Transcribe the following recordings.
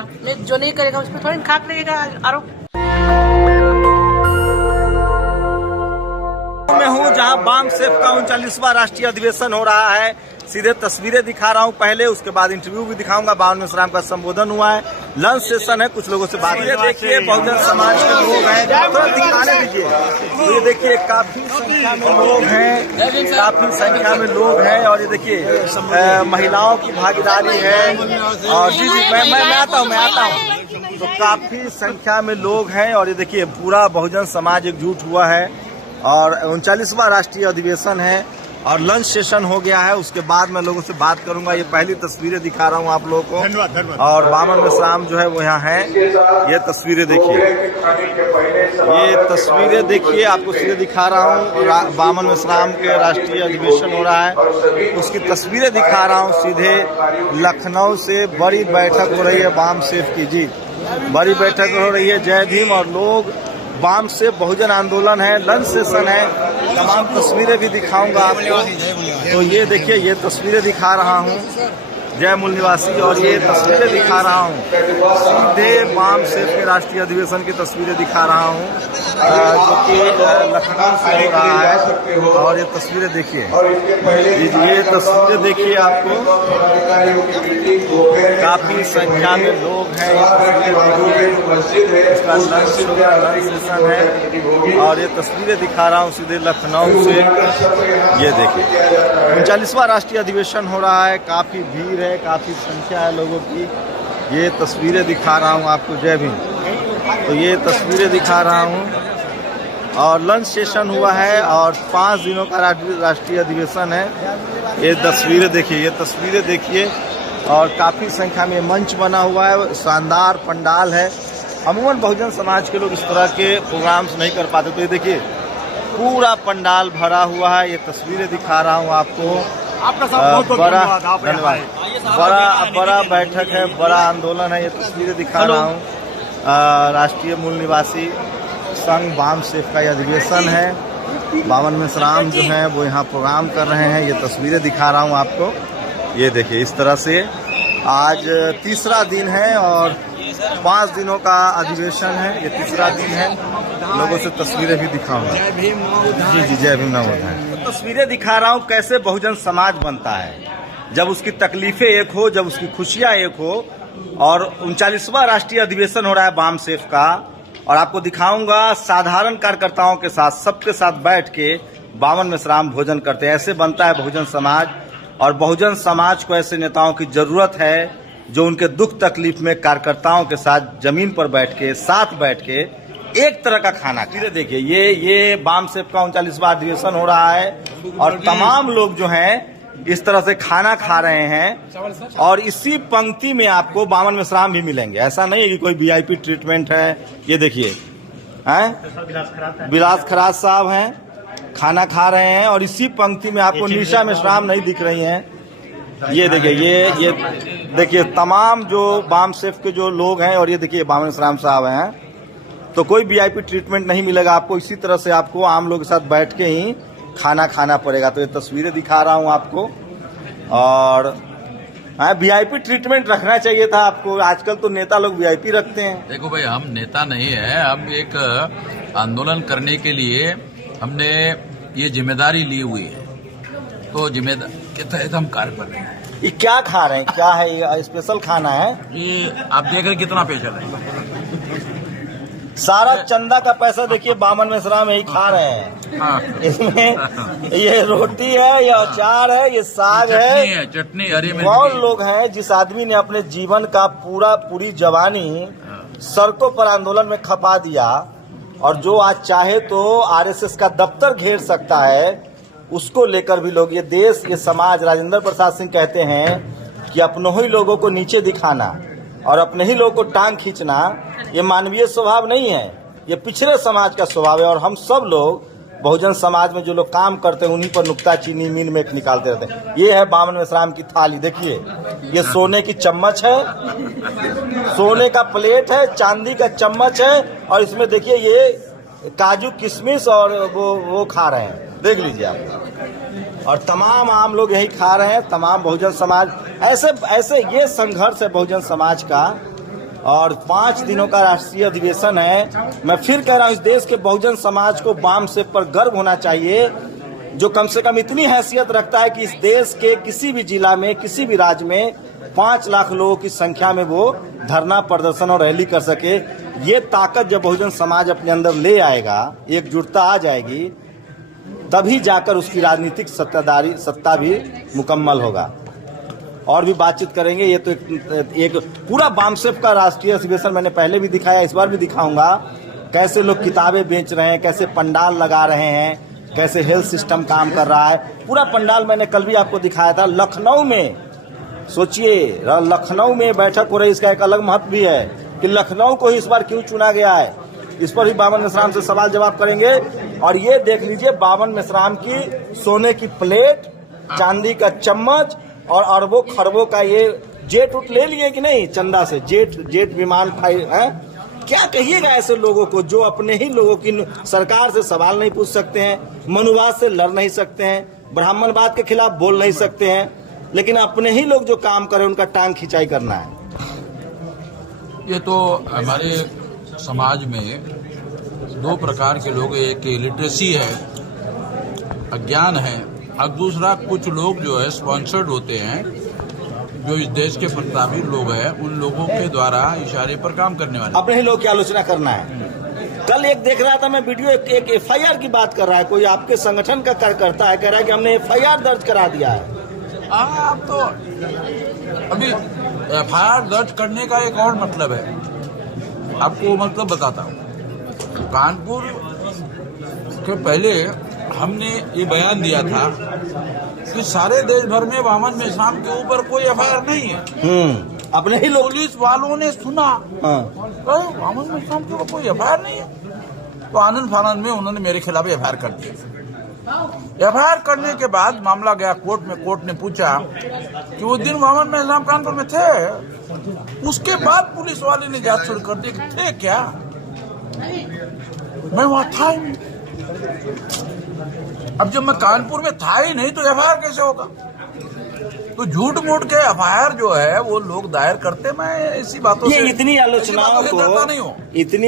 करेगा, जो नहीं करेगा उसको थोड़ी खाक लगेगा आरोप। मैं हूं जहां बाम सेफ का 39वां राष्ट्रीय अधिवेशन हो रहा है। सीधे तस्वीरें दिखा रहा हूं पहले, उसके बाद इंटरव्यू भी दिखाऊंगा। बावन मेश्राम का संबोधन हुआ है, लंच सेशन है, कुछ लोगों से बात। ये देखिए बहुजन समाज के लोग हैं, दिखाने दीजिए। तो ये देखिए काफी संख्या में लोग हैं, काफी संख्या में लोग हैं। और ये देखिए महिलाओं की भागीदारी है। और जी मैं आता हूँ। तो काफी संख्या में लोग हैं और ये देखिए पूरा बहुजन समाज एकजुट हुआ है। और 39वां राष्ट्रीय अधिवेशन है और लंच सेशन हो गया है। उसके बाद मैं लोगों से बात करूंगा। ये पहली तस्वीरें दिखा रहा हूं आप लोगों को। धन्यवाद। और बावन मेश्राम जो है वो यहाँ है। ये तस्वीरें देखिए, ये तस्वीरें देखिए, आपको सीधे दिखा रहा हूँ। बावन मेश्राम के राष्ट्रीय अधिवेशन हो रहा है, उसकी तस्वीरें दिखा रहा हूँ। सीधे लखनऊ से बड़ी बैठक हो रही है बाम सेफ की। जी बड़ी बैठक हो रही है, जय भीम। और लोग बाम से बहुजन आंदोलन है, लंच सेशन है, तमाम तस्वीरें भी दिखाऊंगा आपको। तो ये देखिए, ये तस्वीरें दिखा रहा हूँ, जय मूल निवासी। और ये तस्वीरें दिखा रहा हूँ सीधे बाम सेफ के राष्ट्रीय अधिवेशन की तस्वीरें दिखा रहा हूँ, जो कि लखनऊ से हो रहा है। और ये तस्वीरें देखिए, ये तस्वीरें देखिए, आपको काफी संख्या में लोग हैं। इसका लंच सेशन है और ये तस्वीरें दिखा रहा हूँ सीधे लखनऊ से। ये देखिए 39वां राष्ट्रीय अधिवेशन हो रहा है, काफी भीड़ है, काफी संख्या है लोगों की। ये तस्वीरें दिखा रहा हूँ आपको, जय भीम। तो ये तस्वीरें दिखा रहा हूँ और लंच सेशन हुआ है और 5 दिनों का राष्ट्रीय अधिवेशन है। ये तस्वीरें देखिए, ये तस्वीरें देखिए। और काफी संख्या में मंच बना हुआ है, शानदार पंडाल है। अमूमन बहुजन समाज के लोग इस तरह के प्रोग्राम्स नहीं कर पाते। तो ये देखिए पूरा पंडाल भरा हुआ है। ये तस्वीरें दिखा रहा हूँ आपको। बड़ा धन्यवाद। बड़ा बैठक है, बड़ा आंदोलन है। ये तस्वीरें दिखा रहा हूँ। राष्ट्रीय मूल निवासी संघ बाम सेफ का ये अधिवेशन है। बावन मेश्राम जो है वो यहाँ प्रोग्राम कर रहे हैं। ये तस्वीरें दिखा रहा हूँ आपको। ये देखिए इस तरह से आज तीसरा दिन है और 5 दिनों का अधिवेशन है। ये तीसरा दिन है। लोगों से तस्वीरें भी दिखाऊंगा। जी जय भीम नवोदय। तस्वीरें दिखा रहा हूँ कैसे बहुजन समाज बनता है, जब उसकी तकलीफें एक हो, जब उसकी खुशियां एक हो। और 39वां राष्ट्रीय अधिवेशन हो रहा है बाम सेफ का। और आपको दिखाऊंगा साधारण कार्यकर्ताओं के साथ, सबके साथ बैठ के बावन मेश्राम भोजन करते हैं। ऐसे बनता है बहुजन समाज। और बहुजन समाज को ऐसे नेताओं की जरूरत है जो उनके दुख तकलीफ में कार्यकर्ताओं के साथ जमीन पर बैठ के, साथ बैठ के एक तरह का खाना खाए। देखिए ये बाम सेफ का 39वां अधिवेशन हो रहा है और तमाम लोग जो हैं इस तरह से खाना खा रहे हैं। और इसी पंक्ति में आपको बावन मेश्राम भी मिलेंगे। ऐसा नहीं है कि कोई वीआईपी ट्रीटमेंट है। ये देखिए विलास खराज साहब हैं, खाना खा रहे हैं और इसी पंक्ति में आपको निशा मेश्राम नहीं दिख रही हैं। ये देखिए, ये देखिए तमाम जो बाम सेफ के जो लोग हैं। और ये देखिए बावन मेश्राम साहब हैं। तो कोई वीआईपी ट्रीटमेंट नहीं मिलेगा आपको। इसी तरह से आपको आम लोग के साथ बैठ के ही खाना खाना पड़ेगा। तो ये तस्वीरें दिखा रहा हूँ आपको। और वीआईपी ट्रीटमेंट रखना चाहिए था आपको। आजकल तो नेता लोग वीआईपी रखते हैं। देखो भाई, हम नेता नहीं है, हम एक आंदोलन करने के लिए हमने ये जिम्मेदारी ली हुई है। तो जिम्मेदारी के तहत हम कार्य कर रहे हैं। ये क्या खा रहे हैं, क्या है ये स्पेशल खाना है? ये आप देख रहे कितना स्पेशल है। सारा चंदा का पैसा देखिए बावन मेश्राम यही खा रहे हैं। हाँ। इसमें ये रोटी है, ये अचार है, ये साग है, चटनी हरी मिर्च। कौन लोग हैं जिस आदमी ने अपने जीवन का पूरी जवानी सड़कों पर आंदोलन में खपा दिया और जो आज चाहे तो आरएसएस का दफ्तर घेर सकता है, उसको लेकर भी लोग, ये देश, ये समाज, राजेंद्र प्रसाद सिंह कहते हैं कि अपनों ही लोगों को नीचे दिखाना और अपने ही लोगों को टांग खींचना ये मानवीय स्वभाव नहीं है, ये पिछड़े समाज का स्वभाव है। और हम सब लोग बहुजन समाज में जो लोग काम करते हैं उन्हीं पर नुक्ताचीनी मीन में निकालते रहते हैं। ये है बावन मेश्राम की थाली, देखिए ये सोने की चम्मच है, सोने का प्लेट है, चांदी का चम्मच है और इसमें देखिए ये काजू किशमिश और वो खा रहे हैं, देख लीजिए आप। और तमाम आम लोग यही खा रहे हैं, तमाम बहुजन समाज। ऐसे ये संघर्ष है बहुजन समाज का और 5 दिनों का राष्ट्रीय अधिवेशन है। मैं फिर कह रहा हूँ, इस देश के बहुजन समाज को वाम सेब पर गर्व होना चाहिए, जो कम से कम इतनी हैसियत रखता है कि इस देश के किसी भी जिला में, किसी भी राज्य में 5 लाख लोगों की संख्या में वो धरना प्रदर्शन और रैली कर सके। ये ताकत जब बहुजन समाज अपने अंदर ले आएगा, एकजुटता आ जाएगी, तभी जाकर उसकी राजनीतिक सत्ता भी मुकम्मल होगा। और भी बातचीत करेंगे। ये तो एक पूरा वामसेप का राष्ट्रीय अधिवेशन मैंने पहले भी दिखाया, इस बार भी दिखाऊंगा। कैसे लोग किताबें बेच रहे हैं, कैसे पंडाल लगा रहे हैं, कैसे हेल्थ सिस्टम काम कर रहा है। पूरा पंडाल मैंने कल भी आपको दिखाया था। लखनऊ में सोचिए, लखनऊ में बैठक हो रही, इसका एक अलग महत्व भी है कि लखनऊ को ही इस बार क्यों चुना गया है। इस पर भी बावन मेश्राम से सवाल जवाब करेंगे। और ये देख लीजिए, बावन मेश्राम की सोने की प्लेट, चांदी का चम्मच और अरबों खरबों का ये जेट उठ ले लिए कि नहीं चंदा से, जेट विमान है। क्या कहिएगा ऐसे लोगों को जो अपने ही लोगों की सरकार से सवाल नहीं पूछ सकते हैं, मनुवाद से लड़ नहीं सकते हैं, ब्राह्मणवाद के खिलाफ बोल नहीं सकते हैं, लेकिन अपने ही लोग जो काम करें उनका टांग खिंचाई करना है। ये तो हमारे समाज में 2 प्रकार के लोग, एक लिटरेसी है, अज्ञान है, और दूसरा कुछ लोग जो है स्पॉन्सर्ड होते हैं, जो इस देश के प्रतापी लोग हैं, उन लोगों के द्वारा इशारे पर काम करने वाले। अपने ही लोग की आलोचना करना है। कल एक देख रहा था मैं वीडियो, एक FIR की बात कर रहा है, कोई आपके संगठन का कार्यकर्ता है, कह रहा है कि हमने FIR दर्ज करा दिया है। आप तो अभी FIR दर्ज करने का एक और मतलब है, आपको मतलब बताता हूँ। कानपुर के पहले हमने ये बयान दिया था कि सारे देश भर में बावन मेश्राम के ऊपर कोई FIR नहीं है। अपने ही लोग, पुलिस वालों ने सुना बावन मेश्राम के ऊपर कोई FIR नहीं है, तो आनंद फानंद में उन्होंने मेरे खिलाफ FIR कर दिया। FIR करने के बाद मामला गया कोर्ट में। कोर्ट ने पूछा कि वो दिन बावन मेश्राम कानपुर में थे। उसके बाद पुलिस वाले ने जांच शुरू कर दी कि थे क्या, मैं वहां था ही नहीं। अब जब मैं कानपुर में था ही नहीं तो FIR कैसे होगा। तो झूठ मूठ के FIR जो है वो लोग दायर करते। मैं इसी बातों से इतनी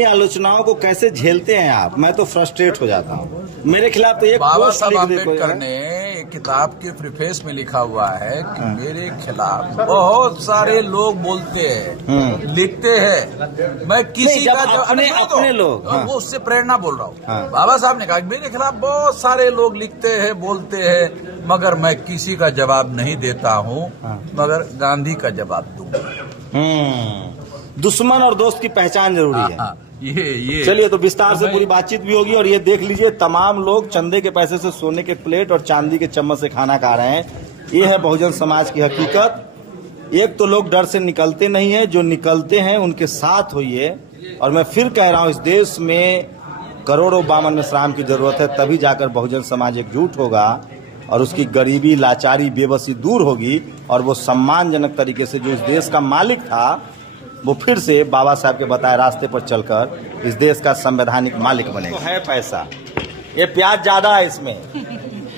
आलोचनाओं को कैसे झेलते हैं आप? मैं तो फ्रस्ट्रेट हो जाता हूँ। मेरे खिलाफ तो एक बाबा साहब अम्बेडकर ने किताब के प्रीफेस में लिखा हुआ है कि मेरे खिलाफ बहुत सारे लोग बोलते हैं, लिखते हैं। मैं किसी का अपने लोग, वो उससे प्रेरणा बोल रहा हूँ। बाबा साहब ने कहा मेरे खिलाफ बहुत सारे लोग लिखते हैं, बोलते हैं, मगर मैं किसी का जवाब नहीं देता हूँ, मगर गांधी का जवाब दूंगा। दुश्मन और दोस्त की पहचान जरूरी है। ये चलिए, तो विस्तार से पूरी बातचीत भी होगी। और ये देख लीजिए, तमाम लोग चंदे के पैसे से सोने के प्लेट और चांदी के चम्मच से खाना खा रहे हैं। ये है बहुजन समाज की हकीकत। एक तो लोग डर से निकलते नहीं है, जो निकलते हैं उनके साथ होइए। और मैं फिर कह रहा हूँ, इस देश में करोड़ों बावन मेश्राम की जरूरत है, तभी जाकर बहुजन समाज एकजुट होगा और उसकी गरीबी, लाचारी, बेबसी दूर होगी और वो सम्मानजनक तरीके से जो इस देश का मालिक था, वो फिर से बाबा साहब के बताए रास्ते पर चलकर इस देश का संवैधानिक मालिक बनेगा। तो है पैसा, ये प्याज ज्यादा है इसमें,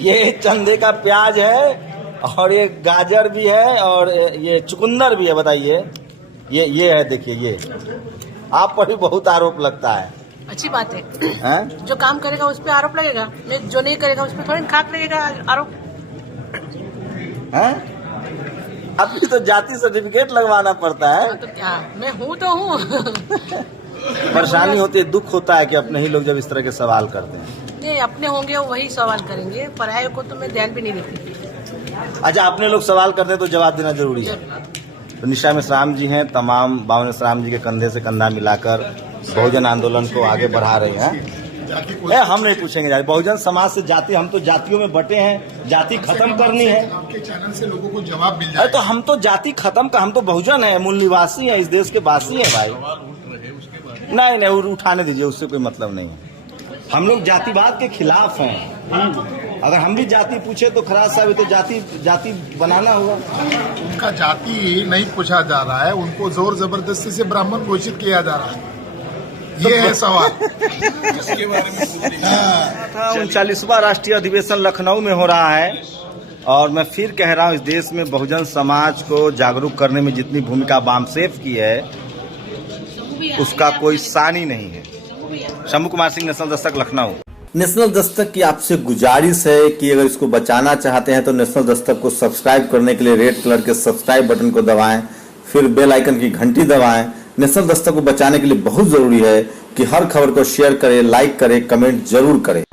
ये चंदे का प्याज है और ये गाजर भी है और ये चुकंदर भी है। बताइए, ये है, देखिए, ये आप पर भी बहुत आरोप लगता है। अच्छी बात है। जो काम करेगा उस पर आरोप लगेगा, जो नहीं करेगा उस पर थोड़ी खाक लगेगा आरोप। अभी तो जाति सर्टिफिकेट लगवाना पड़ता है। तो क्या, मैं हूँ तो हूँ। परेशानी होती है, दुख होता है कि अपने ही लोग जब इस तरह के सवाल करते हैं। नहीं, अपने होंगे वही सवाल करेंगे, पराये को तो मैं ध्यान भी नहीं देती। अच्छा, अपने लोग सवाल करते हैं तो जवाब देना जरूरी है। तो निशा मेश्राम जी हैं, तमाम बावन मेश्राम जी के कंधे से कंधा मिलाकर बहुजन आंदोलन को आगे बढ़ा रहे हैं। हम नहीं पूछेंगे बहुजन समाज से जाति, हम तो जातियों में बटे हैं, जाति खत्म करनी है। आपके चैनल से लोगों को जवाब मिल जाए। तो हम तो जाति खत्म का, हम तो बहुजन है, मूल निवासी है, इस देश के वासी है भाई। नहीं, उठाने दीजिए, उससे कोई मतलब नहीं है। हम लोग जातिवाद के खिलाफ हैं। अगर हम भी जाति पूछे तो खराज साहब, तो जाति बनाना होगा। उनका जाति नहीं पूछा जा रहा है, उनको जोर जबरदस्ती से ब्राह्मण घोषित किया जा रहा है। ये है सवाल जिसके बारे में 39वां राष्ट्रीय अधिवेशन लखनऊ में हो रहा है। और मैं फिर कह रहा हूँ, इस देश में बहुजन समाज को जागरूक करने में जितनी भूमिका वामसेप की है, उसका कोई सानी नहीं है। शंभू कुमार सिंह, नेशनल दस्तक, लखनऊ। नेशनल दस्तक की आपसे गुजारिश है कि अगर इसको बचाना चाहते हैं तो नेशनल दस्तक को सब्सक्राइब करने के लिए रेड कलर के सब्सक्राइब बटन को दबाएं, फिर बेल आइकन की घंटी दबाएं। नेशनल दस्तक को बचाने के लिए बहुत जरूरी है कि हर खबर को शेयर करें, लाइक करें, कमेंट जरूर करें।